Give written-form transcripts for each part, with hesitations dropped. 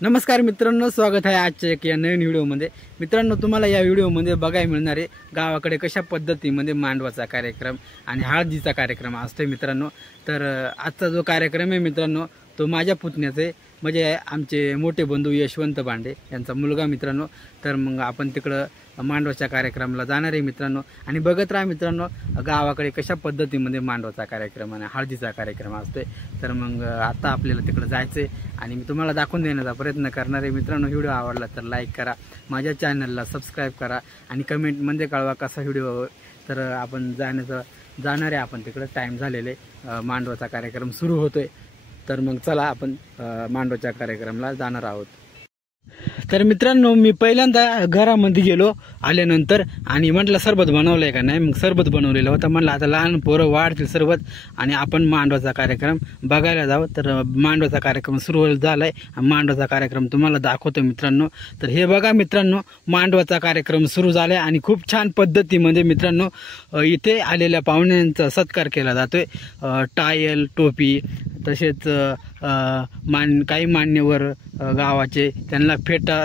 नमस्कार मित्रांनो, स्वागत आहे आजच्या एक या नवीन व्हिडिओमध्ये। मित्रांनो, तुम्हाला या व्हिडिओमध्ये बघायला मिळणार आहे गावाकडे कशा पद्धतीमध्ये मांडवाचा कार्यक्रम आणि हळदीचा कार्यक्रम असतो मित्रांनो। तर आजचा जो कार्यक्रम आहे मित्रांनो, तो माझ्या पुतण्याचे म्हणजे आमचे मोठे बंधू यशवंत बांडे यांचा मुलगा मित्रांनो। तर मग आपण तिकडं मांडवाच्या कार्यक्रमाला जाणार आहे मित्रांनो आणि बघत राहा मित्रांनो गावाकडे कशा पद्धतीमध्ये मांडवाचा कार्यक्रम आणि हळदीचा कार्यक्रम असतो। तर मग आता आपल्याला तिकडे जायचं आहे आणि मी तुम्हाला दाखवून देण्याचा प्रयत्न करणार आहे मित्रांनो। व्हिडिओ आवडला तर लाईक करा, माझ्या चॅनलला सबस्क्राईब करा आणि कमेंटमध्ये कळवा कसा व्हिडिओ। तर आपण जाणार आहे आपण तिकडे, टाईम झालेले मांडवाचा कार्यक्रम सुरू होतोय। तर मग चला आपण मांडवाच्या कार्यक्रमाला जाणार आहोत। तर मित्रांनो, मी पहिल्यांदा घरामध्ये गेलो आल्यानंतर आणि म्हटलं सरबत बनवलंय का नाही। मग सरबत बनवलेलं होतं, म्हटलं आता लहान पोरं वाढतील सरबत आणि आपण मांडवाचा कार्यक्रम बघायला जाऊ। तर मांडवाचा कार्यक्रम सुरू झालाय, मांडवाचा कार्यक्रम तुम्हाला दाखवतो मित्रांनो। तर हे बघा मित्रांनो, मांडवाचा कार्यक्रम सुरू झालाय आणि खूप छान पद्धतीमध्ये मित्रांनो इथे आलेल्या पाहुण्यांचा सत्कार केला जातोय। टायल, टोपी, तसेच काही मान्यवर गावाचे त्यांना फेटा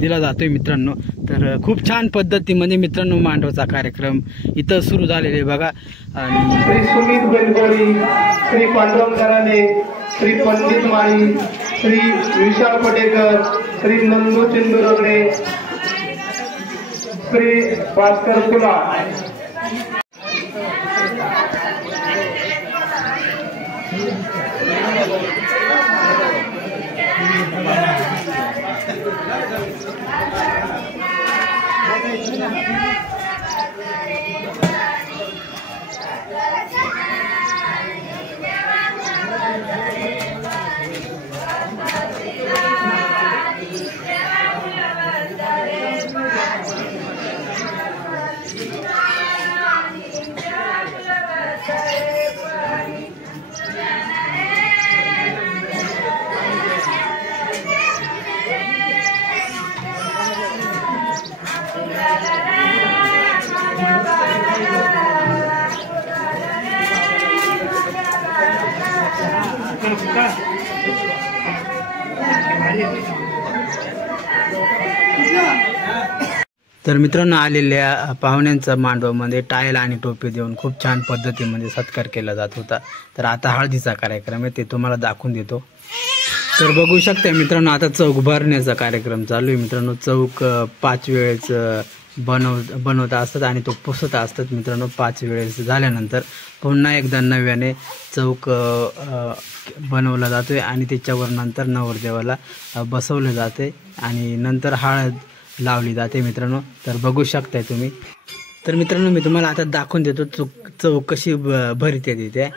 दिला जातोय मित्रांनो। तर खूप छान पद्धतीमध्ये मित्रांनो मांडवाचा कार्यक्रम इथं सुरू झालेले बघा। श्री सुमित बेलगोळी, श्री पांडुरंग कराने, श्री पंडित माळी, श्री विशाल पटेकर, श्री नंदू चिंदुरगडे, श्री भास्कर कुला। तर मित्रांनो, आलेल्या पाहुण्यांचा मांडवामध्ये टायल आणि टोपी देऊन खूप छान पद्धतीमध्ये सत्कार केला जात होता। तर आता हळदीचा कार्यक्रम आहे, ते तुम्हाला दाखवून देतो। तर बघू शकता मित्रांनो, आता चौक भरण्याचा कार्यक्रम चालू आहे मित्रांनो। चौक 5 वेळेस बनवत असतात आणि तो पुसत असतात मित्रांनो। 5 वेळेस झाल्यानंतर पुन्हा एकदा नव्याने चौक बनवला जातोय आणि त्याच्यावर नंतर नवरदेवाला बसवलं जाते आणि नंतर हळद लावली जाते मित्रांनो। तर बघू शकताय तुम्ही। तर मित्रांनो, मी तुम्हाला आता दाखवून देतो चौक कशी भरते तिथे।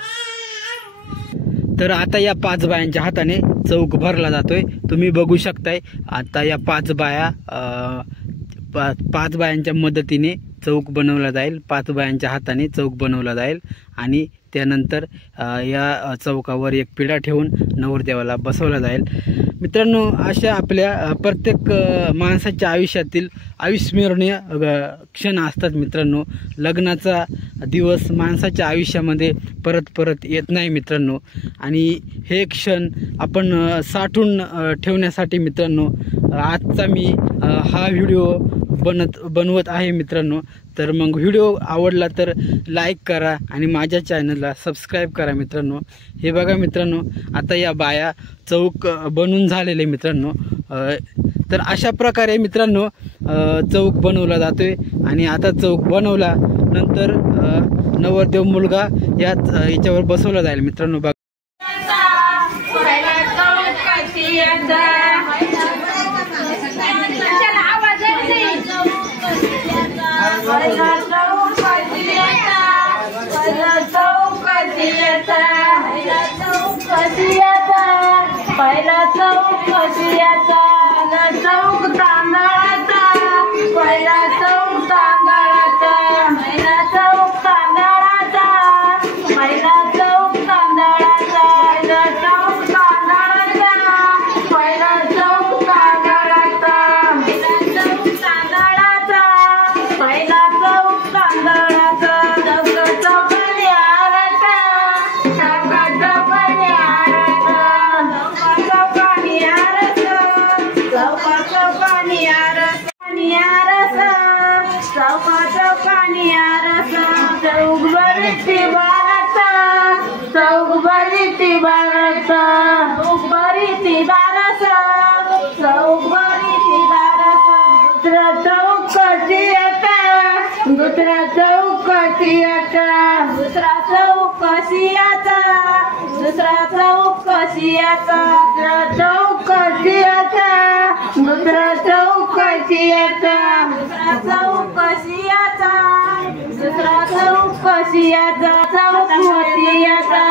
तर आता या 5 बायांच्या हाताने चौक भरला जातोय, तुम्ही बघू शकताय। आता या 5 बायांच्या मदतीने चौक बनवला जाईल, 5 बायांच्या हाताने चौक बनवला जाईल आणि त्यानंतर या चौकावर एक पिढा ठेवून नवरदेवाला बसवला जाईल मित्रांनो। अशा आपल्या प्रत्येक माणसाच्या आयुष्यातील अविस्मरणीय क्षण असतात मित्रांनो। लग्नाचा दिवस माणसाच्या आयुष्यामध्ये परत येत नाही मित्रांनो आणि हे क्षण आपण साठवून ठेवण्यासाठी मित्रांनो आजचा मी हा व्हिडिओ बनवत आहे मित्रांनो। तर मग व्हिडिओ आवडला तर लाईक करा आणि माझ्या चॅनलला सबस्क्राईब करा मित्रांनो। हे बघा मित्रांनो, आता या बाया चौक बनवून झालेले मित्रांनो। तर अशा प्रकारे मित्रांनो चौक बनवला जातोय आणि आता चौक बनवला नंतर नवरदेव मुलगा याच्यावर बसवला जाईल मित्रांनो। बघा पहिला चौक कशियाचा, चौक तांदळाचा, पहिला चौक तांदळाचा, पहिला चौक तांदळाचा, पहिला चौक तांदळाचा, चौक तांदळाचा, पहिला चौक तांदळाचा, पहिला चौक तांदळाचा, पहिला चौक तांदळाचा, चौक चौकण्याचा, चौक चौकण्याचा, चौक चौकण्याचा, दुसरा चौक कशियाचा, चौक कशियाचा, दुसरा चौक कशियाचा, दुसरा चौक कशियाचा, दुसरा चौक कशियाचा, चौक कशियाचा.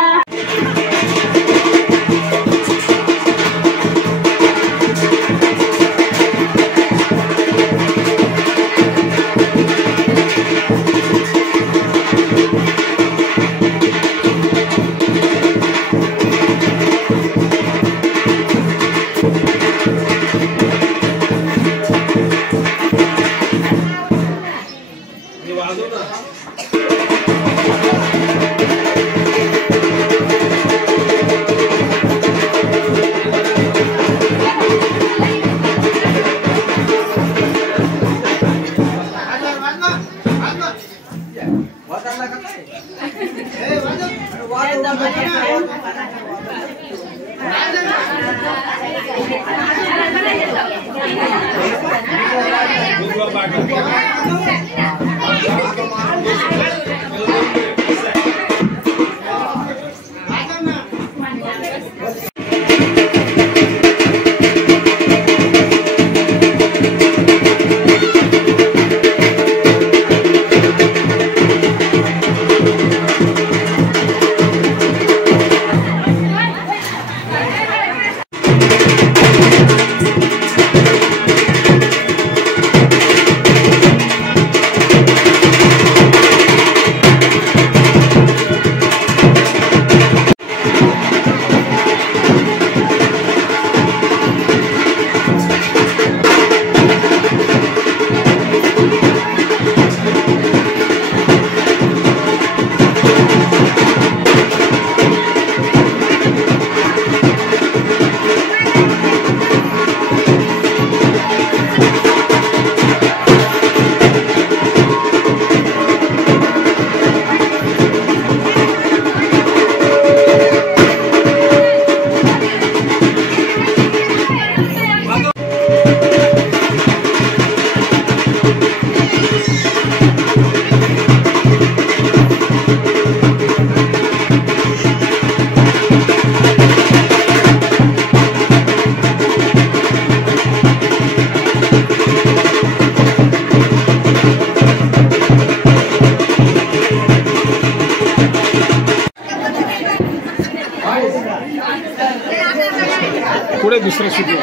पुढे दुसरं शिकू.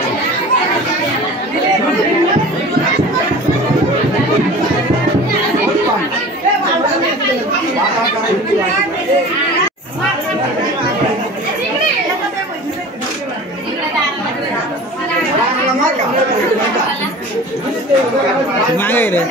मागे रे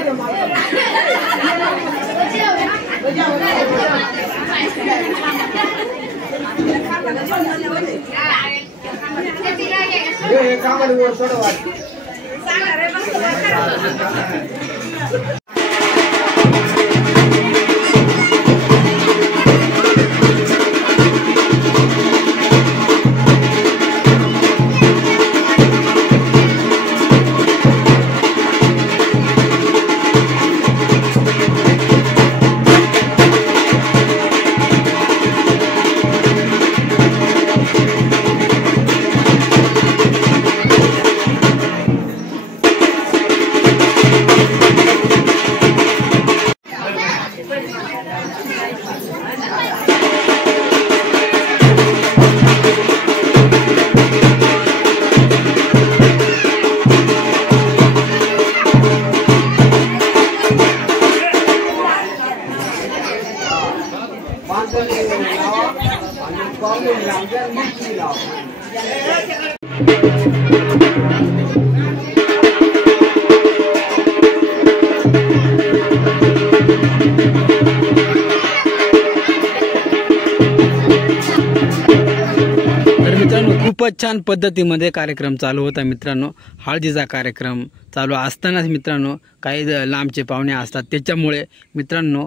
खूपच छान पद्धतीमध्ये कार्यक्रम चालू होता मित्रांनो. हळदीचा कार्यक्रम चालू असतानाच मित्रांनो काही लांबचे पाहुणे असतात, त्याच्यामुळे मित्रांनो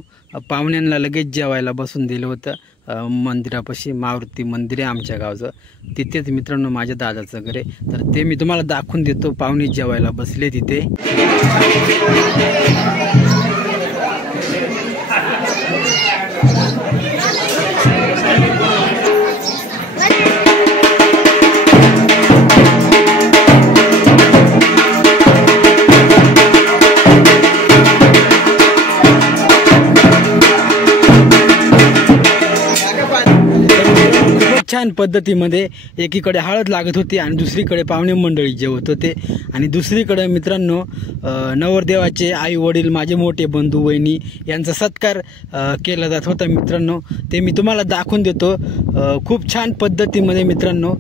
पाहुण्यांना लगेच जेवायला बसून दिलं होतं मंदिरापाशी. मारुती मंदिर आहे आमच्या गावचं, तिथेच मित्रांनो माझ्या दादाचं घर आहे. तर ते मी तुम्हाला दाखवून देतो. पाहुणे जेवायला बसले तिथे. पद्धतीमध्ये एकीकडे हळद लागत होती आणि दुसरीकडे पाहुणे मंडळी जेवत होते आणि दुसरीकडे मित्रांनो नवरदेवाचे आई वडील, माझे मोठे बंधू वहिनी यांचा सत्कार केला जात होता मित्रांनो. ते मी तुम्हाला दाखवून देतो खूप छान पद्धतीमध्ये मित्रांनो.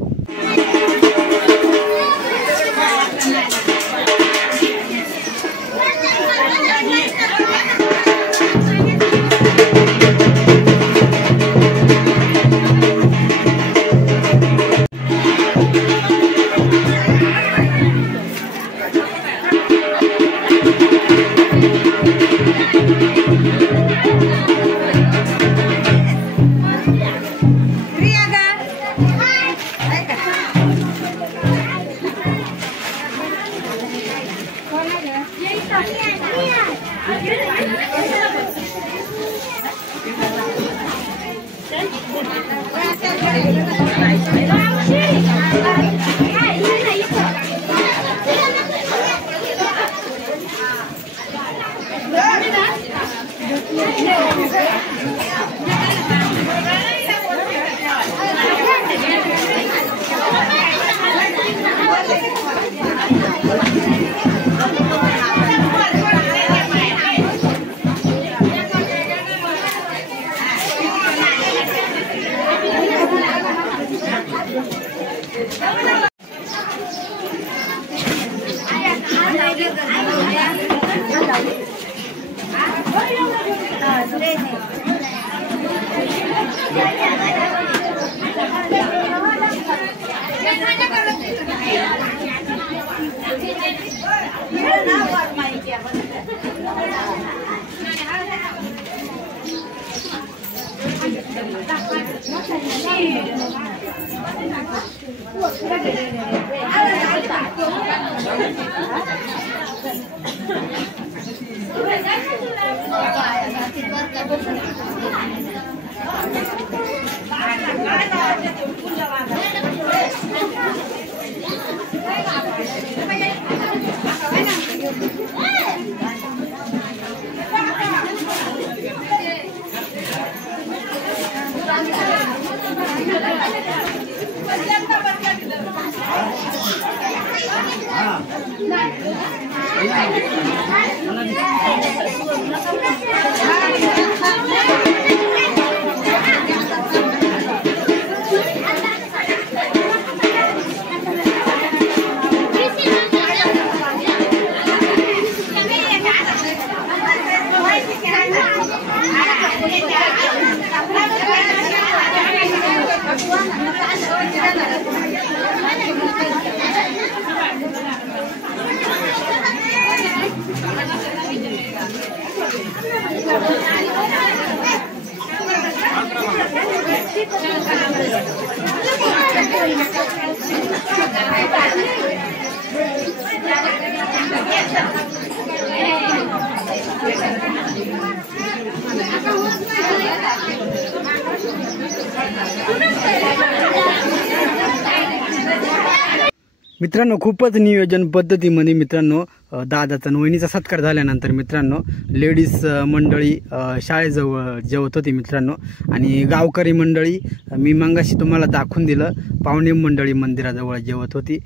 मित्रांनो खूपच नियोजन पद्धतीमध्ये मित्रांनो दादाचा वहिनीचा सत्कार झाल्यानंतर मित्रांनो लेडीज मंडळी शाळेजवळ जेवत होती मित्रांनो आणि गावकरी मंडळी मी मंगाशी तुम्हाला दाखवून दिलं पाहुणे मंडळी मंदिराजवळ जेवत होती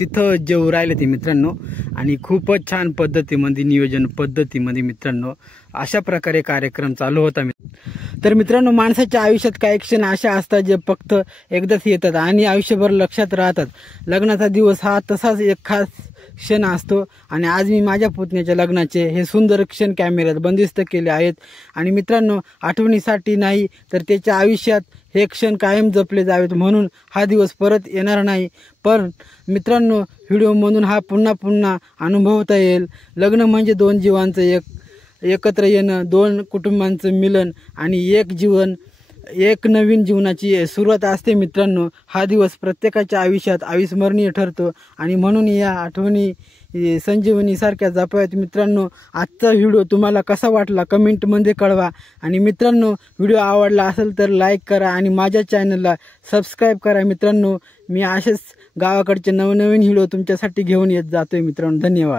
तिथं जेवू राहिले ते मित्रांनो आणि खूपच छान पद्धतीमध्ये नियोजन पद्धतीमध्ये मित्रांनो अशा प्रकारे कार्यक्रम चालू होता. तर मित्रांनो माणसाच्या आयुष्यात काही क्षण अशा असतात जे फक्त एकदाच येतात आणि आयुष्यभर लक्षात राहतात. लग्नाचा दिवस हा तसाच एक खास क्षण असतो आणि आज मी माझ्या पुतण्याच्या लग्नाचे हे सुंदर क्षण कॅमेऱ्यात बंदिस्त केले आहेत आणि मित्रांनो आठवणीसाठी नाही तर त्याच्या आयुष्यात हे क्षण कायम जपले जावेत म्हणून हा दिवस परत येणार नाही. पण मित्रांनो व्हिडिओमधून हा पुन्हा अनुभवता येईल. लग्न म्हणजे दोन जीवांचं एकत्र येणं, दोन कुटुंबांचं मिलन आणि एक नवीन जीवनाची सुरुवात असते मित्रांनो. हा दिवस प्रत्येकाच्या आयुष्यात अविस्मरणीय ठरतो आणि म्हणून या आठवणी संजीवनी सारख्या जपाव्यात मित्रांनो. आजचा व्हिडिओ तुम्हाला कसा वाटला कमेंटमध्ये कळवा आणि मित्रांनो व्हिडिओ आवडला असेल तर लाईक करा आणि माझ्या चॅनलला सबस्क्राईब करा मित्रांनो. मी असेच गावाकडचे नवनवीन व्हिडिओ तुमच्यासाठी घेऊन येत जातोय मित्रांनो. धन्यवाद.